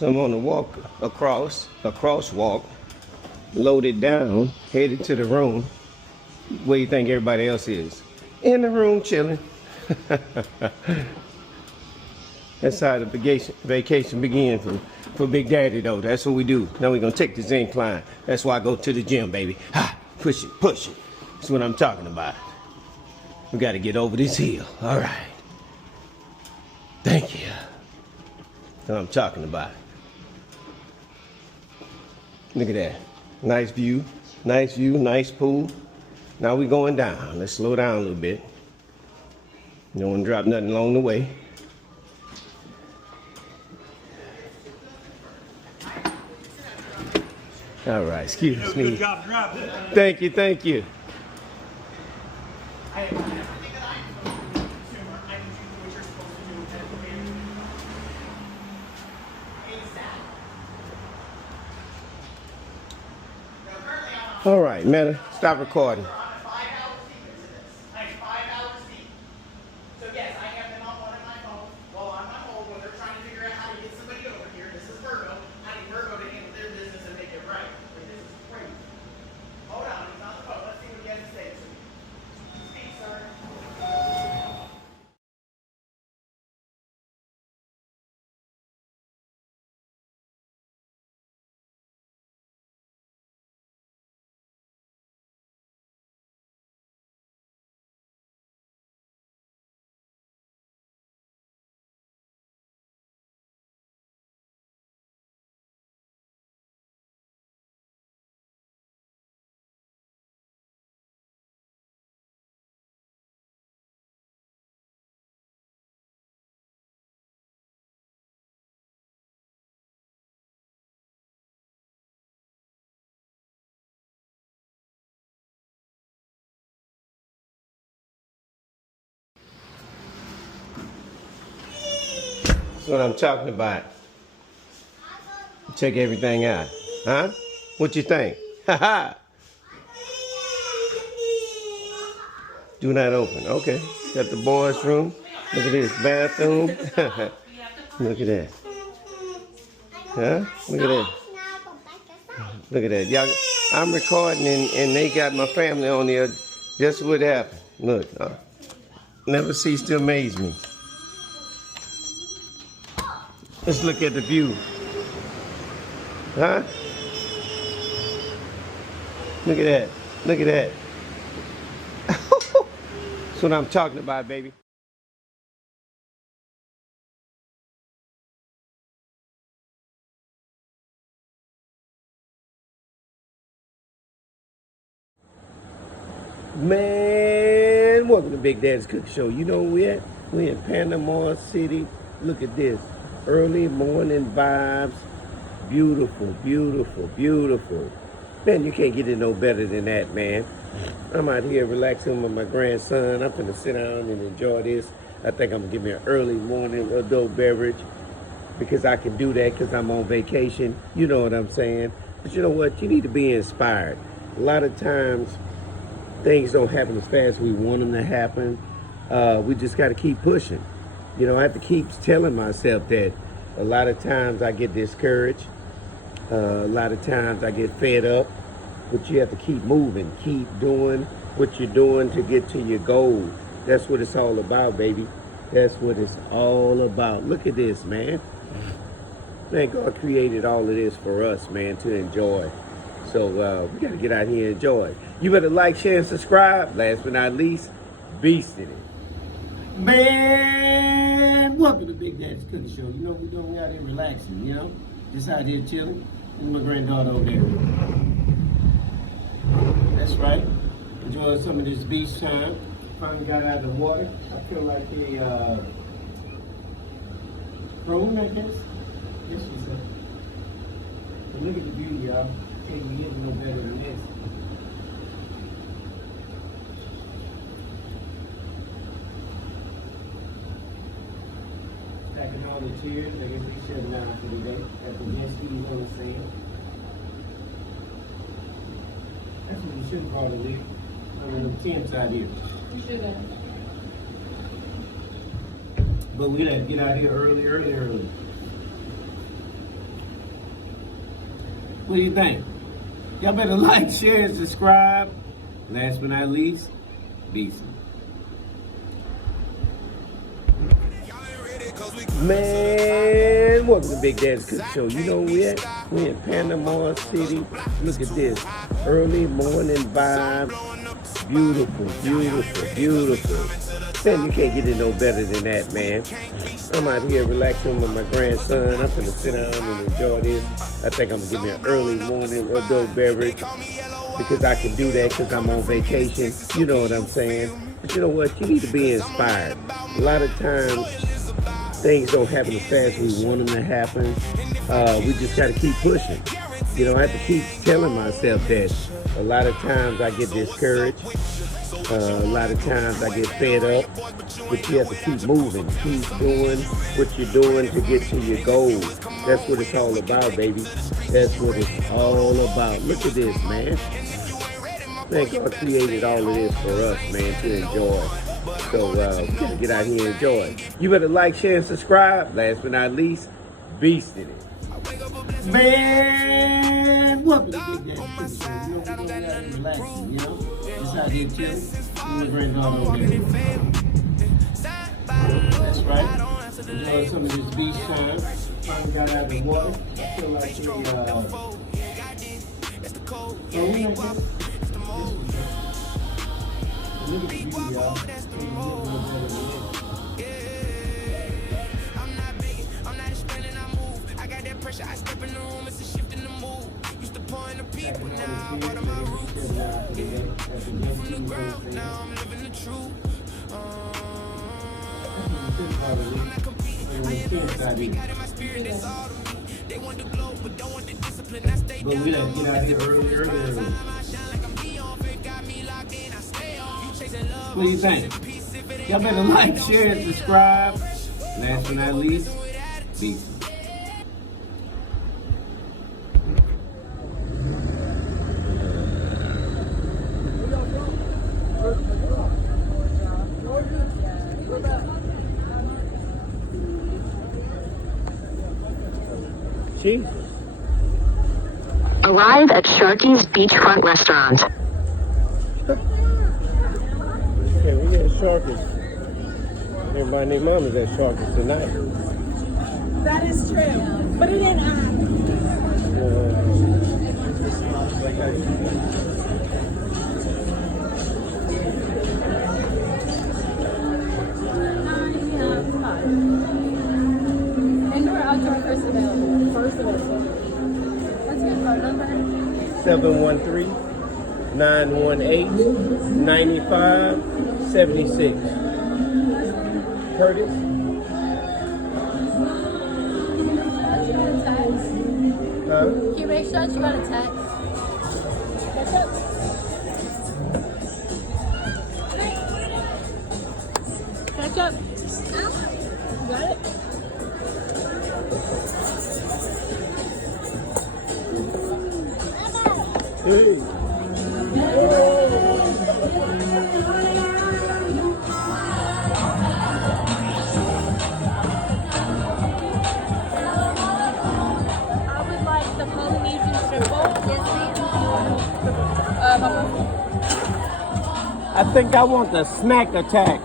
So I'm on the walk across, a crosswalk, loaded down, headed to the room. Where you think everybody else is? In the room chilling. That's how the vacation begins for Big Daddy though. That's what we do. Now we're gonna take this incline. That's why I go to the gym, baby. Ha! Push it, push it. That's what I'm talking about. We gotta get over this hill. All right. Thank you. That's what I'm talking about. Look at that. Nice view, nice pool. Now we're going down. Let's slow down a little bit. You don't want to drop nothing along the way. All right, excuse me. Good job driving. Thank you, thank you. All right, Meta, stop recording. That's what I'm talking about. Check everything out. Huh? What you think? Ha Do not open. Okay. Got the boys' room. Look at this bathroom. Look at that. Huh? Look at that. Look at that. Y'all, I'm recording and they got my family on there. Just what happened. Look. Never cease to amaze me. Let's look at the view. Huh? Look at that. Look at that. That's what I'm talking about, baby. Man, welcome to Big Daddy's Cooking Show. You know where we're at? We're in Panama City. Look at this. Early morning vibes. Beautiful, beautiful, beautiful. Man, you can't get it no better than that, man. I'm out here relaxing with my grandson. I'm gonna sit down and enjoy this. I think I'm gonna give me an early morning adult beverage because I can do that because I'm on vacation. You know what I'm saying? But you know what? You need to be inspired. A lot of times, things don't happen as fast as we want them to happen. We just got to keep pushing. You know, I have to keep telling myself that a lot of times I get discouraged. A lot of times I get fed up. But you have to keep moving, keep doing what you're doing to get to your goal. That's what it's all about, baby. That's what it's all about. Look at this, man. Man, God created all of this for us, man, to enjoy. So we got to get out here and enjoy. You better like, share, and subscribe. Last but not least, beast in it. Man, welcome to Big Daddy's Cooking Show. You know what we're doing? We're out here relaxing, you know? Just out here chilling. And my granddaughter over there. That's right. Enjoy some of this beach time. Finally got out of the water. I feel like a prone, I guess. Yes, she said. But look at the view, y'all. Can't be living no better than this. Packing all the chairs. I guess we shut down for the day. Got the jet skis on the sand. That's what we should have called it. I mean, the tents out here. We should have. But we had to get out here early. What do you think? Y'all better like, share, and subscribe. Last but not least, Beast. Man, welcome to Big Dad's Cook Show. You know where we at? We in Panama City. Look at this. Early morning vibes. Beautiful, beautiful, beautiful. Man, you can't get it no better than that, man. I'm out here relaxing with my grandson. I'm gonna sit down and enjoy this. I think I'm gonna give me an early morning adult beverage because I can do that because I'm on vacation. You know what I'm saying? But you know what? You need to be inspired. A lot of times, things don't happen as fast as we want them to happen. We just got to keep pushing. You know, I have to keep telling myself that a lot of times I get discouraged. A lot of times I get fed up. But you have to keep moving. Keep doing what you're doing to get to your goals. That's what it's all about, baby. That's what it's all about. Look at this, man. Man, God created all of this for us, man, to enjoy. So, we gotta get out here and enjoy. You better like, share, and subscribe. Last but not least, Beast in it. Man, welcome to Big Dad's Cook Show. You know, we're going out relaxing, you know? Just out here chilling. We're granddaughter over there. That's right. Enjoy some of this beach time. Finally got out of the water. I feel like we, look at the view, y'all. I step in the room, it's a shift in the mood. Used to point the people, now I water my roots. From the ground, now I'm living the truth. I'm not competing, I am the speak out in my spirit, it's all to me. They want the glow, but don't want the discipline. I stay down. But we gotta get out here early. What do you think? Y'all better like, share, and subscribe. Last but not least, Beast. Jesus. Arrive at Sharky's Beachfront Restaurant. Yeah, we at Sharky's. Everybody named Mama's at Sharky's tonight. That is true. Put it in Indoor, outdoor, first available. First available. What's your phone number? 713-918-9576. Curtis? Can you make sure that you got a text? Ketchup? Ketchup? You got it? Hey. I think I want the snack attack.